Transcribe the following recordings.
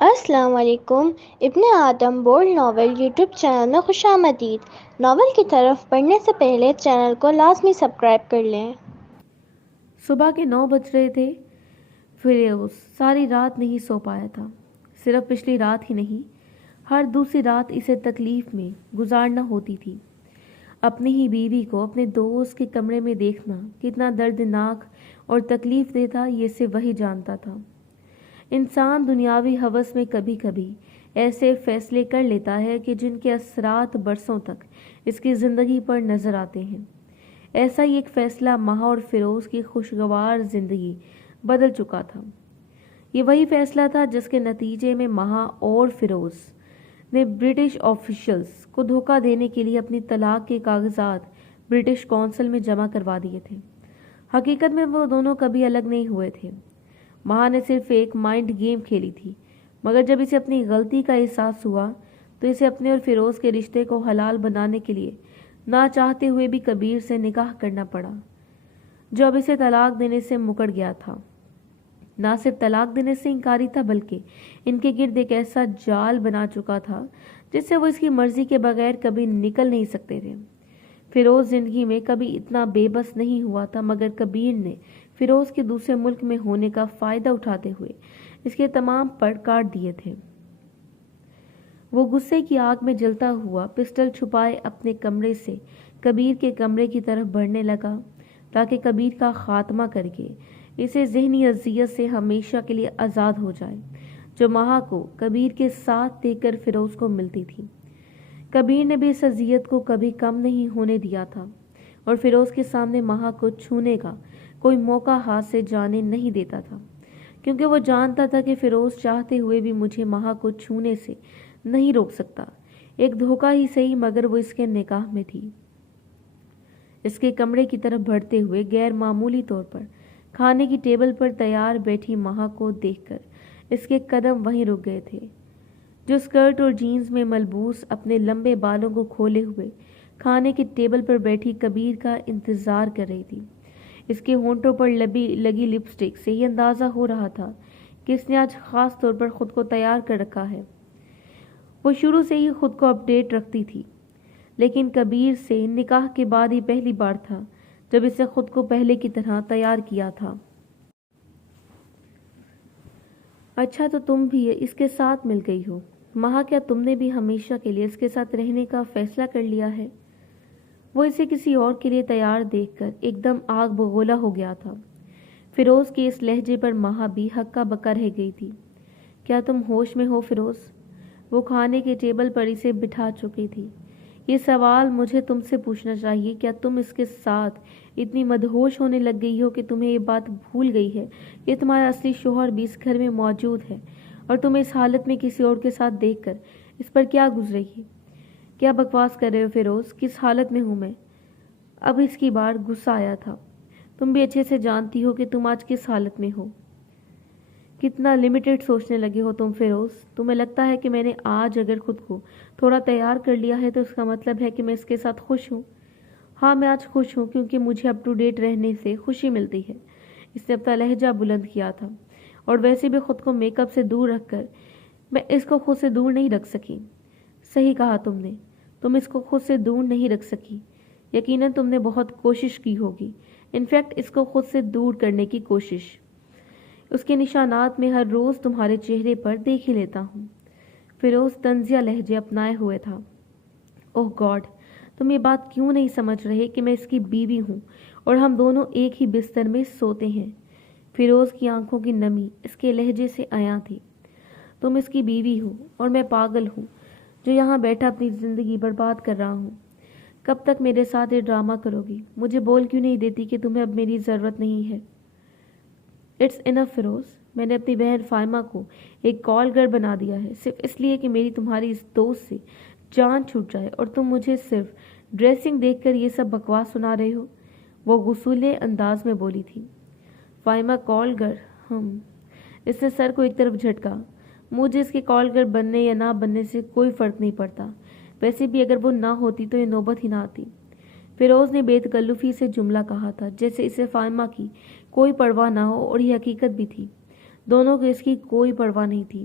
السلام علیکم۔ ابن آدم بولڈ ناول یوٹیوب چینل میں خوش آمدید۔ ناول کی طرف بڑھنے سے پہلے چینل کو لازمی سبسکرائب کر لیں۔ صبح کے 9 بج رہے تھے۔ فیروز ساری رات نہیں سو پایا تھا۔ صرف پچھلی رات ہی نہیں، ہر دوسری رات اسے تکلیف میں گزارنا ہوتی تھی۔ اپنی ہی بیوی کو اپنے دوست کے کمرے میں دیکھنا کتنا دردناک اور تکلیف دہ تھا، یہ صرف وہی جانتا تھا۔ انسان دنیاوی ہوس میں کبھی کبھی ایسے فیصلے کر لیتا ہے کہ جن کے اثرات برسوں تک اس کی زندگی پر نظر آتے ہیں۔ ایسا ہی ایک فیصلہ مہا اور فیروز کی خوشگوار زندگی بدل چکا تھا۔ یہ وہی فیصلہ تھا جس کے نتیجے میں مہا اور فیروز نے برٹش آفیشلز کو دھوکہ دینے کے لیے اپنی طلاق کے کاغذات برٹش کونسل میں جمع کروا دیے تھے۔ حقیقت میں وہ دونوں کبھی الگ نہیں ہوئے تھے۔ مہا نے صرف ایک مائنڈ گیم کھیلی تھی، مگر جب اسے اپنی غلطی کا احساس ہوا تو اسے اپنے اور فیروز کے رشتے کو حلال بنانے کے لیے نہ چاہتے ہوئے بھی کبیر سے نکاح کرنا پڑا، جو اب اسے طلاق دینے سے مکر گیا تھا۔ نہ صرف طلاق دینے سے انکاری تھا، بلکہ ان کے گرد ایک ایسا جال بنا چکا تھا جس سے وہ اس کی مرضی کے بغیر کبھی نکل نہیں سکتے تھے۔ فیروز زندگی میں کبھی اتنا بے بس نہیں ہوا تھا، مگر کبیر نے فیروز کے دوسرے ملک میں ہونے کا فائدہ اٹھاتے ہوئے اس کے تمام پر کاٹ دیے تھے۔ وہ غصے کی آگ میں جلتا ہوا پسٹل چھپائے اپنے کمرے سے کبیر کے کمرے کی طرف بڑھنے لگا، تاکہ کبیر کا خاتمہ کر کے اسے ذہنی اذیت سے ہمیشہ کے لیے آزاد ہو جائے، جو مہا کو کبیر کے ساتھ دے کر فیروز کو ملتی تھی۔ کبیر نے بھی اس اذیت کو کبھی کم نہیں ہونے دیا تھا، اور فیروز کے سامنے مہا کو چھونے کا کوئی موقع ہاتھ سے جانے نہیں دیتا تھا، کیونکہ وہ جانتا تھا کہ فیروز چاہتے ہوئے بھی مجھے مہا کو چھونے سے نہیں روک سکتا۔ ایک دھوکہ ہی صحیح، مگر وہ اس کے نکاح میں تھی۔ اس کے کمرے کی طرف بڑھتے ہوئے غیر معمولی طور پر کھانے کی ٹیبل پر تیار بیٹھی مہا کو دیکھ کر اس کے قدم وہیں رک گئے تھے، جو اسکرٹ اور جینز میں ملبوس اپنے لمبے بالوں کو کھولے ہوئے کھانے کی ٹیبل پر بیٹھی کبیر کا انتظار کر رہی تھی۔ اس کے ہونٹوں پر لگی لپسٹک سے یہ اندازہ ہو رہا تھا کہ اس نے آج خاص طور پر خود کو تیار کر رکھا ہے۔ وہ شروع سے ہی خود کو اپڈیٹ رکھتی تھی، لیکن کبیر سے نکاح کے بعد ہی پہلی بار تھا جب اسے خود کو پہلے کی طرح تیار کیا تھا۔ اچھا، تو تم بھی اس کے ساتھ مل گئی ہو؟ مہا، کیا تم نے بھی ہمیشہ کے لیے اس کے ساتھ رہنے کا فیصلہ کر لیا ہے؟ وہ اسے کسی اور کے لیے تیار دیکھ کر ایک دم آگ بگولا ہو گیا تھا۔ فیروز کے اس لہجے پر مہا بھی ہکا بکا رہ گئی تھی۔ کیا تم ہوش میں ہو فیروز؟ وہ کھانے کے ٹیبل پر اسے بٹھا چکی تھی۔ یہ سوال مجھے تم سے پوچھنا چاہیے، کیا تم اس کے ساتھ اتنی مدہوش ہونے لگ گئی ہو کہ تمہیں یہ بات بھول گئی ہے کہ تمہارا اصلی شوہر بھی اس گھر میں موجود ہے، اور تمہیں اس حالت میں کسی اور کے ساتھ دیکھ کر اس پر کیا گزرے گی؟ کیا بکواس کر رہے ہو فیروز؟ کس حالت میں ہوں میں؟ اب اس کی بار غصہ آیا تھا۔ تم بھی اچھے سے جانتی ہو کہ تم آج کس حالت میں ہو۔ کتنا لمیٹڈ سوچنے لگے ہو تم فیروز۔ تمہیں لگتا ہے کہ میں نے آج اگر خود کو تھوڑا تیار کر لیا ہے تو اس کا مطلب ہے کہ میں اس کے ساتھ خوش ہوں؟ ہاں، میں آج خوش ہوں، کیونکہ مجھے اپ ٹو ڈیٹ رہنے سے خوشی ملتی ہے۔ اس نے اپنا لہجہ بلند کیا تھا، اور ویسے بھی خود کو میک اپ سے دور رکھ کر میں اس کو خود سے دور نہیں رکھ سکی۔ صحیح کہا تم نے، تم اس کو خود سے دور نہیں رکھ سکی۔ یقیناً تم نے بہت کوشش کی ہوگی، انفیکٹ اس کو خود سے دور کرنے کی کوشش۔ اس کے نشانات میں ہر روز تمہارے چہرے پر دیکھ ہی لیتا ہوں۔ فیروز طنزیہ لہجے اپنائے ہوئے تھا۔ اوہ گاڈ، تم یہ بات کیوں نہیں سمجھ رہے کہ میں اس کی بیوی ہوں اور ہم دونوں ایک ہی بستر میں سوتے ہیں؟ فیروز کی آنکھوں کی نمی اس کے لہجے سے عیاں تھی۔ تم اس کی بیوی ہو اور میں پاگل ہوں جو یہاں بیٹھا اپنی زندگی برباد کر رہا ہوں۔ کب تک میرے ساتھ یہ ڈرامہ کرو گی؟ مجھے بول کیوں نہیں دیتی کہ تمہیں اب میری ضرورت نہیں ہے؟ اٹس انف فیروز، میں نے اپنی بہن فائمہ کو ایک کال گر بنا دیا ہے، صرف اس لیے کہ میری تمہاری اس دوست سے جان چھوٹ جائے، اور تم مجھے صرف ڈریسنگ دیکھ کر یہ سب بکواس سنا رہے ہو، وہ غصولے انداز میں بولی تھی۔ فائمہ کال گر؟ اس نے سر کو ایک طرف جھٹکا۔ مجھے اس کے کال گر بننے یا نہ بننے سے کوئی فرق نہیں پڑتا، ویسے بھی اگر وہ نہ ہوتی تو یہ نوبت ہی نہ آتی۔ فیروز نے بے تکلفی سے جملہ کہا تھا، جیسے اسے فائمہ کی کوئی پرواہ نہ ہو، اور یہ حقیقت بھی تھی، دونوں کو اس کی کوئی پرواہ نہیں تھی۔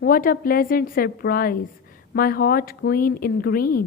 What a pleasant surprise, my hot queen in green।